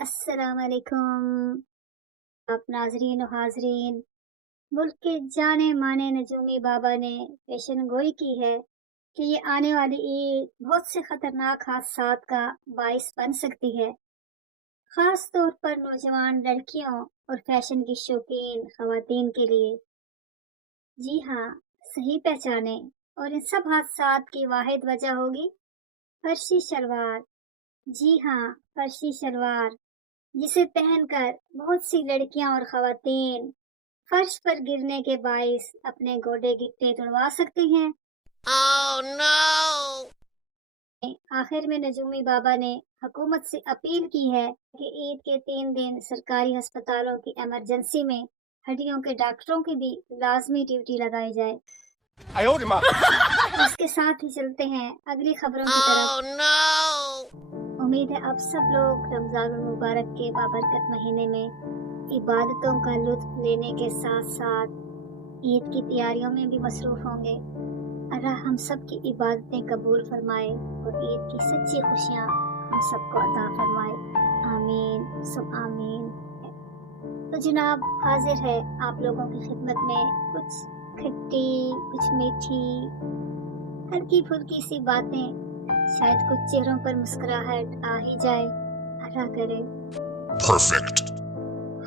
अस्सलाम वालेकुम। आप नाजरीन और हाजरीन, मुल्क के जाने माने नजूमी बाबा ने पेशन गोई की है कि ये आने वाली ईद बहुत से खतरनाक हादसात का बाइस बन सकती है, खास तौर पर नौजवान लड़कियों और फैशन की शौकीन खवातीन के लिए। जी हाँ, सही पहचाने। और इन सब हादसात की वाहिद वजह होगी फर्शी शलवार। जी हाँ, फर्शी शलवार, जिसे पहनकर बहुत सी लड़कियां और खवातीन फर्श पर गिरने के बाइस अपने गोडे गिट्टे तुड़वा सकती हैं। Oh no! आखिर में नजूमी बाबा ने हुकूमत से अपील की है कि ईद के 3 दिन सरकारी अस्पतालों की इमरजेंसी में हड्डियों के डॉक्टरों की भी लाजमी ड्यूटी लगाई जाए। इसके साथ ही चलते हैं अगली खबरों की तरफ। Oh no! उम्मीद है आप सब लोग रमजान मुबारक के बाबरकत महीने में इबादतों का लुत्फ लेने के साथ साथ ईद की तैयारियों में भी मसरूफ होंगे। अल्लाह हम सब की इबादतें कबूल फरमाए और ईद की सच्ची खुशियाँ हम सबको अता फरमाए। आमीन सुब आमीन। तो जनाब, हाजिर है आप लोगों की खिदमत में कुछ खट्टी, कुछ मीठी, हल्की फुल्की सी बातें। शायद कुछ चेहरों पर मुस्कुराहट आ ही जाए, अल्लाह करे। Perfect.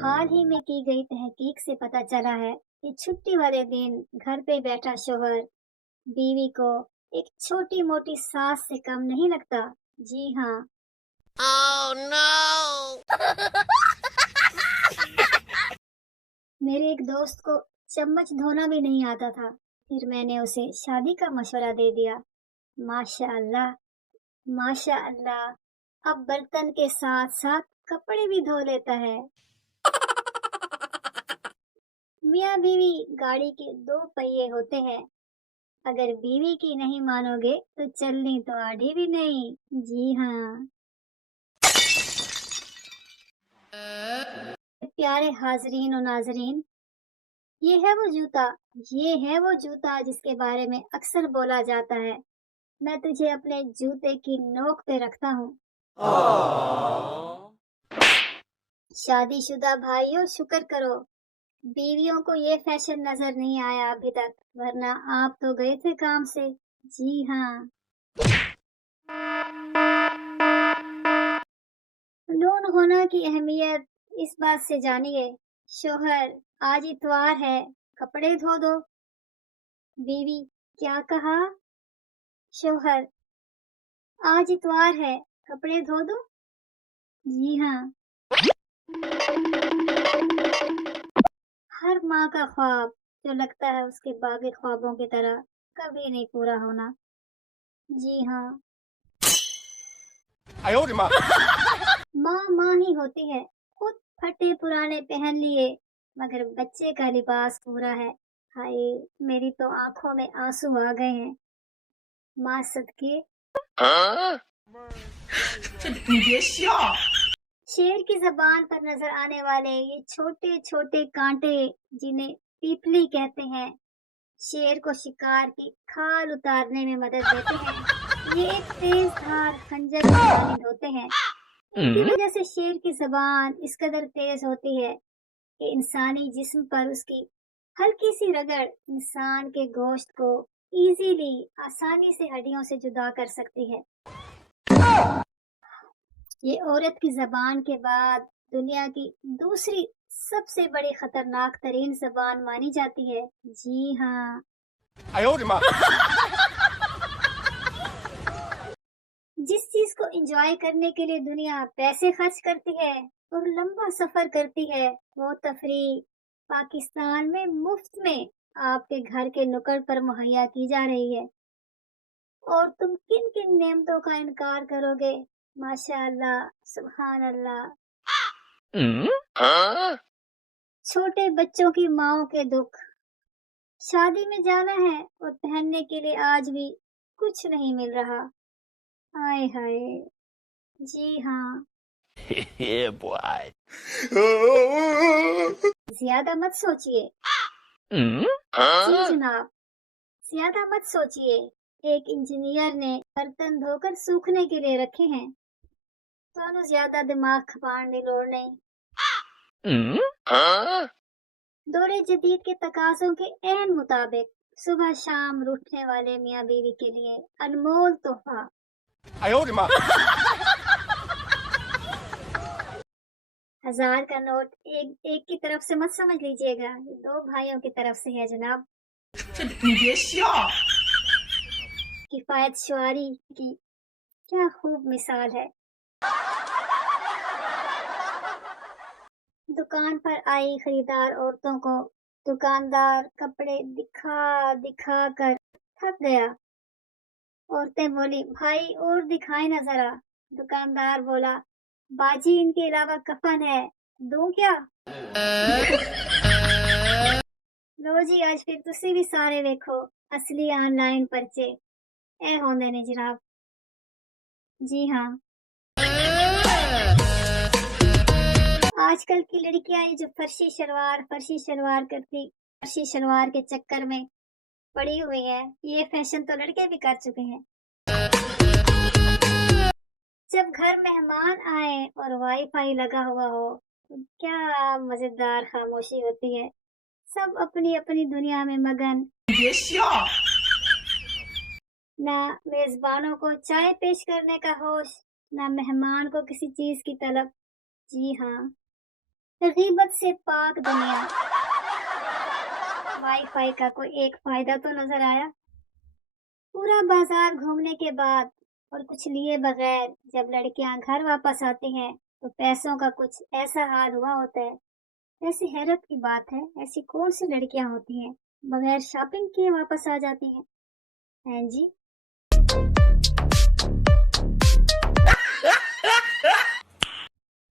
हाल ही में की गई तहकीक से पता चला है कि छुट्टी वाले दिन घर पे बैठा शोहर बीवी को एक छोटी मोटी सास से कम नहीं लगता। जी हाँ, Oh no! मेरे एक दोस्त को चम्मच धोना भी नहीं आता था, फिर मैंने उसे शादी का मशवरा दे दिया। माशाअल्लाह, माशाअल्लाह, अब बर्तन के साथ साथ कपड़े भी धो लेता है। मियाँ बीवी गाड़ी के 2 पहिए होते हैं, अगर बीवी की नहीं मानोगे तो चलनी तो आड़ी भी नहीं। जी हाँ। प्यारे हाजरीन और नाजरीन, ये है वो जूता, ये है वो जूता जिसके बारे में अक्सर बोला जाता है, मैं तुझे अपने जूते की नोक पे रखता हूँ। शादीशुदा भाइयों, शुक्र करो, बीवियों को ये फैशन नजर नहीं आया अभी तक, वरना आप तो गए थे काम से। जी हाँ। नून होना की अहमियत इस बात से जानिए, शोहर आज इतवार है, कपड़े धो दो। बीवी, क्या कहा? शोहर, आज इतवार है, कपड़े धो दो। जी हाँ। हर माँ का ख्वाब जो लगता है उसके बाकी ख्वाबों की तरह कभी नहीं पूरा होना। जी हाँ। माँ माँ ही होती है, खुद फटे पुराने पहन लिए मगर बच्चे का लिबास पूरा है। हाय, मेरी तो आंखों में आंसू आ गए हैं। माँ सदके। Huh? शेर की जबान पर नजर आने वाले ये छोटे छोटे कांटे, जिन्हें पीपली कहते हैं, शेर को शिकार की खाल उतारने में मदद देते हैं। ये एक तेज धार खंजर की मानिंद होते हैं। इनकी वजह से शेर की जबान इस कदर तेज होती है कि इंसानी जिस्म पर उसकी हल्की सी रगड़ इंसान के गोश्त को इजीली, आसानी से हड्डियों से जुदा कर सकती है। ये औरत की जबान के बाद दुनिया की दूसरी सबसे बड़ी खतरनाक तरीन जबान मानी जाती है। जी हाँ। जिस चीज को एंजॉय करने के लिए दुनिया पैसे खर्च करती है और लंबा सफर करती है, वो तफरीह पाकिस्तान में मुफ्त में आपके घर के नुक्कड़ पर मुहैया की जा रही है। और तुम किन किन नेमतों का इनकार करोगे? माशाअल्लाह, सुभान अल्लाह। Huh? छोटे बच्चों की माओं के दुख। शादी में जाना है और पहनने के लिए आज भी कुछ नहीं मिल रहा। हाय हाय। जी हाँ। Yeah, boy. ज्यादा मत सोचिए। जी Huh? जनाब, ज्यादा मत सोचिए। एक इंजीनियर ने बर्तन धोकर सूखने के लिए रखे हैं, ਤੁਹਾਨੂੰ ਜ਼ਿਆਦਾ ਦਿਮਾਗ ਖਪਾਉਣ ਦੀ ਲੋੜ नहीं। Huh? दौरे जदीद के तकाज़ों के ऐन मुताबिक सुबह शाम रूठने वाले मियाँ बीवी के लिए अनमोल तोहफा। 哎呦我的妈！ 1000 का नोट एक की तरफ से मत समझ लीजिएगा, ये 2 भाइयों की तरफ से है जनाब। 你别笑。 किफायत शुआरी की क्या खूब मिसाल है। दुकान पर आई खरीदार औरतों को दुकानदार कपड़े दिखा दिखा कर थक गया। औरतें बोली, भाई और दिखाए ना जरा। दुकानदार बोला, बाजी इनके अलावा कफन है, दूं क्या? लो जी, आज फिर तुसी भी सारे देखो असली ऑनलाइन पर्चे ए होंदे ने जनाब। जी हाँ, आजकल की लड़कियां ये जो फर्शी शलवार करती, फर्शी शलवार के चक्कर में पड़ी हुई है, ये फैशन तो लड़के भी कर चुके हैं। जब घर मेहमान आए और वाईफाई लगा हुआ हो तो क्या मजेदार खामोशी होती है। सब अपनी अपनी दुनिया में मगन। 你别笑。 ना मेजबानों को चाय पेश करने का होश, ना मेहमान को किसी चीज की तलब। जी हाँ, गीबत से पाक दुनिया। वाईफाई का कोई एक फायदा तो नजर आया? पूरा बाजार घूमने के बाद और कुछ लिए बगैर जब लड़कियां घर वापस आती हैं तो पैसों का कुछ ऐसा हाल हुआ होता है। ऐसी हैरत की बात है, ऐसी कौन सी लड़कियां होती हैं बगैर शॉपिंग किए वापस आ जाती हैं? हैं जी।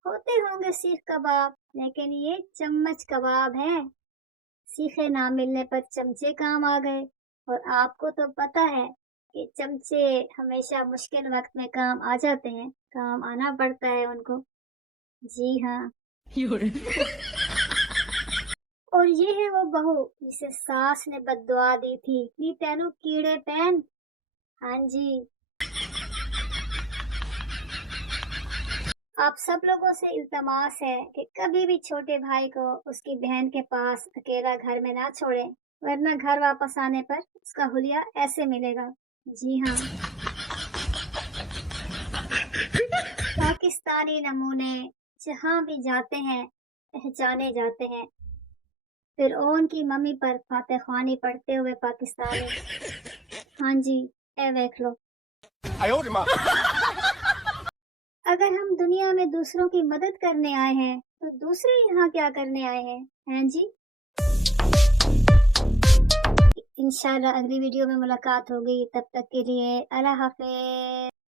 होते होंगे सीख कबाब, लेकिन ये चम्मच कबाब है। सीखे ना मिलने पर चमचे काम आ गए, और आपको तो पता है कि चमचे हमेशा मुश्किल वक्त में काम आ जाते हैं, काम आना पड़ता है उनको। जी हाँ, 有人。 और ये है वो बहू जिसे सास ने बद्दुआ दी थी, नी तेनू कीड़े पहन। हाँ जी, आप सब लोगों से इल्तमास है कि कभी भी छोटे भाई को उसकी बहन के पास अकेला घर में ना छोड़ें, वरना घर वापस आने पर उसका हुलिया ऐसे मिलेगा। जी हाँ, पाकिस्तानी नमूने जहाँ भी जाते हैं पहचाने जाते हैं। फिर उनकी मम्मी पर फाते ख्वानी पढ़ते हुए पाकिस्तानी। हाँ जी, ए देख लो। 哎呦我的妈！ अगर हम दुनिया में दूसरों की मदद करने आए हैं तो दूसरे यहाँ क्या करने आए हैं? हैं जी। इंशाल्लाह अगली वीडियो में मुलाकात होगी, तब तक के लिए अल्लाह हाफिज।